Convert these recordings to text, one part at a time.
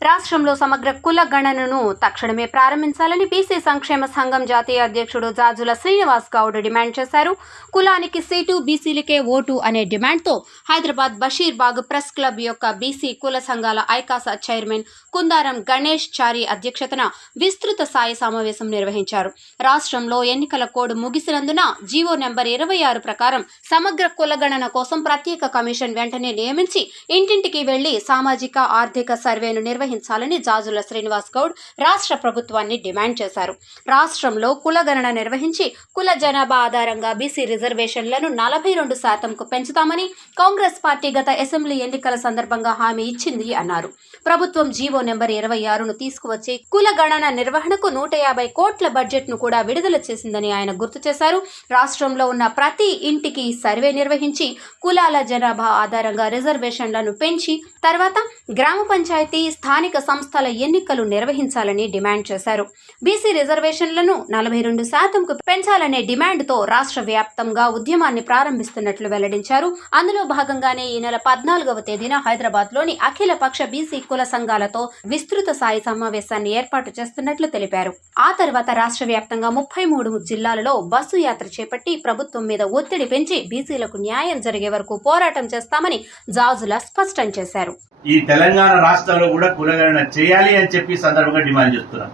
రాష్ట్రంలో సమగ్ర కుల గణనను తక్షణమే ప్రారంభించాలని బీసీ సంక్షేమ సంఘం జాతీయ అధ్యక్షుడు జాజుల శ్రీనివాస్ గౌడ్ డిమాండ్ చేశారు. కులానికి సీటు బీసీలకే ఓటు అనే డిమాండ్తో హైదరాబాద్ బషీర్ బాగ్ ప్రెస్ క్లబ్ యొక్క బీసీ కుల సంఘాల ఐకాసా చైర్మన్ కుందారం గణేష్ చారి అధ్యక్షతన విస్తృత స్థాయి సమావేశం నిర్వహించారు. రాష్ట్రంలో ఎన్నికల కోడ్ ముగిసినందున జీవో నెంబర్ ఇరవై ఆరు ప్రకారం సమగ్ర కులగణన కోసం ప్రత్యేక కమిషన్ వెంటనే నియమించి ఇంటింటికి వెళ్ళి సామాజిక ఆర్థిక సర్వేను నిర్వహించాలని జాజుల శ్రీనివాస్ గౌడ్ రాష్ట్ర ప్రభుత్వాన్ని డిమాండ్ చేశారు. రాష్ట్రంలో కులగణన నిర్వహించి కుల జనాభా ఆధారంగా బీసీ రిజర్వేషన్లను నలభై రెండు శాతంకు పెంచుతామని కాంగ్రెస్ పార్టీ గత అసెంబ్లీ ఎన్నికల సందర్భంగా హామీ ఇచ్చింది అన్నారు. ప్రభుత్వం జీవో నెంబర్ ఇరవై ఆరును తీసుకువచ్చి కుల గణన నిర్వహణకు నూట యాభై కోట్ల బడ్జెట్ను కూడా విడుదల చేసిందని ఆయన గుర్తు చేశారు. రాష్ట్రంలో ఉన్న ప్రతి ఇంటికి సర్వే నిర్వహించి కులాల జనాభా ఆధారంగా రిజర్వేషన్లను పెంచి తర్వాత గ్రామ పంచాయతీ స్థానిక స్థానిక సంస్థల ఎన్నికలు నిర్వహించాలని డిమాండ్ చేశారు. బీసీ రిజర్వేషన్లను నలభై రెండు శాతంకు పెంచాలనే డిమాండ్తో రాష్ట్ర వ్యాప్తంగా ఉద్యమాన్ని ప్రారంభిస్తున్నట్లు వెల్లడించారు. అందులో భాగంగానే ఈ నెల పద్నాలుగవ తేదీన హైదరాబాద్లోని అఖిల పక్ష బీసీ కుల సంఘాలతో విస్తృత స్థాయి సమావేశాన్ని ఏర్పాటు చేస్తున్నట్లు తెలిపారు. ఆ తర్వాత రాష్ట్ర వ్యాప్తంగా ముప్పై మూడు జిల్లాలలో బస్సు యాత్ర చేపట్టి ప్రభుత్వం మీద ఒత్తిడి పెంచి బీసీలకు న్యాయం జరిగే వరకు పోరాటం చేస్తామని జాజుల స్పష్టం చేశారు. ఈ తెలంగాణ రాష్ట్రంలో కూడా కులగణన చేయాలి అని చెప్పి సందర్భంగా డిమాండ్ చేస్తున్నాం.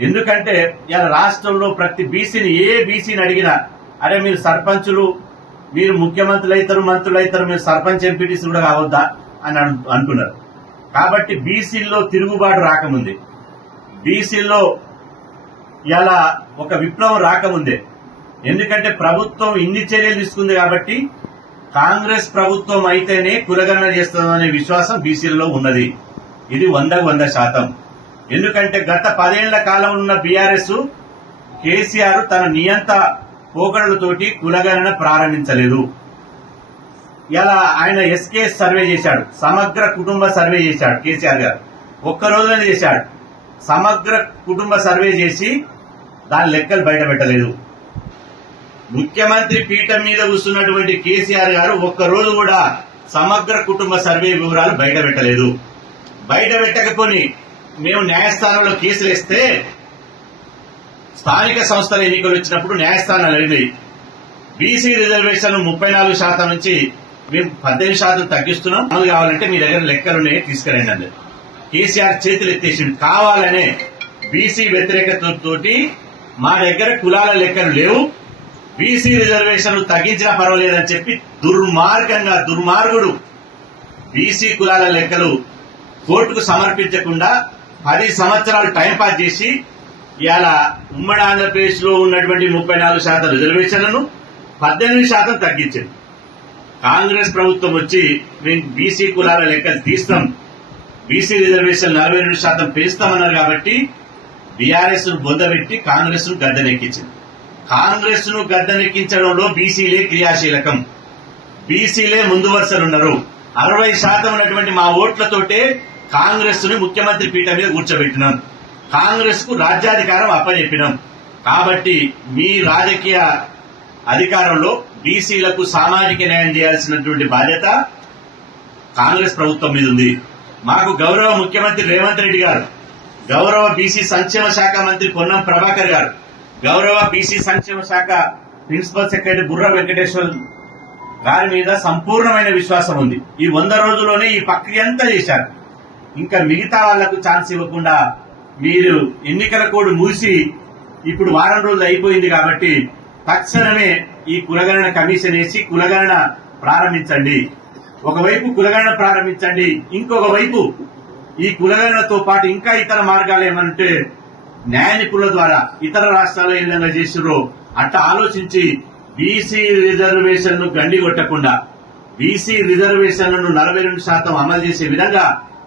ఎందుకంటే ఇలా రాష్ట్రంలో ప్రతి బీసీని ఏ బీసీని అడిగినా అరే మీరు సర్పంచులు మీరు ముఖ్యమంత్రులు అవుతారు మంత్రులు అవుతారు మీరు సర్పంచ్ ఎంపీటీసీ కూడా కావద్దా అని అంటున్నారు కాబట్టి బీసీల్లో తిరుగుబాటు రాకముందే. బీసీల్లో ఇలా ఒక విప్లవం రాకముందే. ఎందుకంటే ప్రభుత్వం ఇన్ని చర్యలు తీసుకుంది కాబట్టి కాంగ్రెస్ ప్రభుత్వం అయితేనే కులగణన చేస్తుందనే విశ్వాసం బీసీలలో ఉన్నది. ఇది వందకు వంద శాతం. ఎందుకంటే గత పదేళ్ళ కాలం ఉన్న బీఆర్ఎస్ కేసీఆర్ తన నియంత పోకడలతోటి కులగణన ప్రారంభించలేదు. ఇలా ఆయన ఎస్కే సర్వే చేశాడు సమగ్ర కుటుంబ సర్వే చేశాడు కేసీఆర్ గారు. ఒక్క రోజునే చేశాడు. సమగ్ర కుటుంబ సర్వే చేసి దాని లెక్కలు బయట పెట్టలేదు. ముఖ్యమంత్రి పీఠం మీద కూర్చున్నటువంటి కేసీఆర్ గారు ఒక్క రోజు కూడా సమగ్ర కుటుంబ సర్వే వివరాలు బయట పెట్టలేదు. బయట పెట్టకపోని మేము న్యాయస్థానంలో కేసులు వేస్తే స్థానిక సంస్థల ఎన్నికలు వచ్చినప్పుడు న్యాయస్థానాలు అడిగినాయి. బీసీ రిజర్వేషన్ ముప్పై నాలుగు శాతం నుంచి మేము పద్దెనిమిది శాతం తగ్గిస్తున్నాం. అమలు కావాలంటే మీ దగ్గర లెక్కలున్నాయి తీసుకురండి అన్నది కేసీఆర్ చేతులు ఎత్తేసింది కావాలనే బీసీ వ్యతిరేకతతోటి మా దగ్గర కులాల లెక్కలు లేవు. బీసీ రిజర్వేషన్లు తగ్గించినా పర్వాలేదని చెప్పి దుర్మార్గంగా దుర్మార్గుడు బీసీ కులాల లెక్కలు కోర్టుకు సమర్పించకుండా పది సంవత్సరాలు టైంపాస్ చేసి ఇలా ఉమ్మడి ఆంధ్రప్రదేశ్లో ఉన్నటువంటి ముప్పై నాలుగు శాతం రిజర్వేషన్లను పద్దెనిమిది శాతం తగ్గించింది. కాంగ్రెస్ ప్రభుత్వం వచ్చి మేము బీసీ కులాల లెక్కలు తీస్తాం. బీసీ రిజర్వేషన్ నలభై రెండు శాతం పెంచుతామన్నారు కాబట్టి బీఆర్ఎస్ను బొందబెట్టి కాంగ్రెస్ను గద్దెనెక్కించింది కాంగ్రెస్ను గద్దెనెక్కించడంలో బీసీలే క్రియాశీలకం. బీసీలే ముందు వరుసలున్నారు. అరవై శాతం ఉన్నటువంటి మా ఓట్లతోటే కాంగ్రెస్ని ముఖ్యమంత్రి పీఠం మీద కూర్చోబెట్టినాం. కాంగ్రెస్కు రాజ్యాధికారం అప్పచెప్పినాం కాబట్టి మీ రాజకీయ అధికారంలో బీసీలకు సామాజిక న్యాయం చేయాల్సినటువంటి బాధ్యత కాంగ్రెస్ ప్రభుత్వం మీద ఉంది. మాకు గౌరవ ముఖ్యమంత్రి రేవంత్ రెడ్డి గారు గౌరవ బీసీ సంక్షేమ శాఖ మంత్రి పొన్నం ప్రభాకర్ గారు గౌరవ బీసీ సంక్షేమ శాఖ ప్రిన్సిపల్ సెక్రటరీ బుర్ర వెంకటేశ్వర్ గారి మీద సంపూర్ణమైన విశ్వాసం ఉంది. ఈ వంద రోజుల్లోనే ఈ ప్రక్రియ అంతా చేశారు. ఇంకా మిగతా వాళ్ళకు ఛాన్స్ ఇవ్వకుండా మీరు ఎన్నికల కోడ్ మూసి ఇప్పుడు వారం రోజులు అయిపోయింది కాబట్టి తక్షణమే ఈ కులగణన కమిషన్ వేసి కులగణన ప్రారంభించండి. ఒకవైపు కులగణన ప్రారంభించండి ఇంకొక వైపు ఈ కులగణనతో పాటు ఇంకా ఇతర మార్గాలు ఏమంటే న్యాయ నిపుణుల ద్వారా ఇతర రాష్ట్రాలు ఏ విధంగా చేసిరో అట్లా ఆలోచించి బీసీ రిజర్వేషన్ను గండి కొట్టకుండా బీసీ రిజర్వేషన్లను నలభై రెండు శాతం అమలు చేసే విధంగా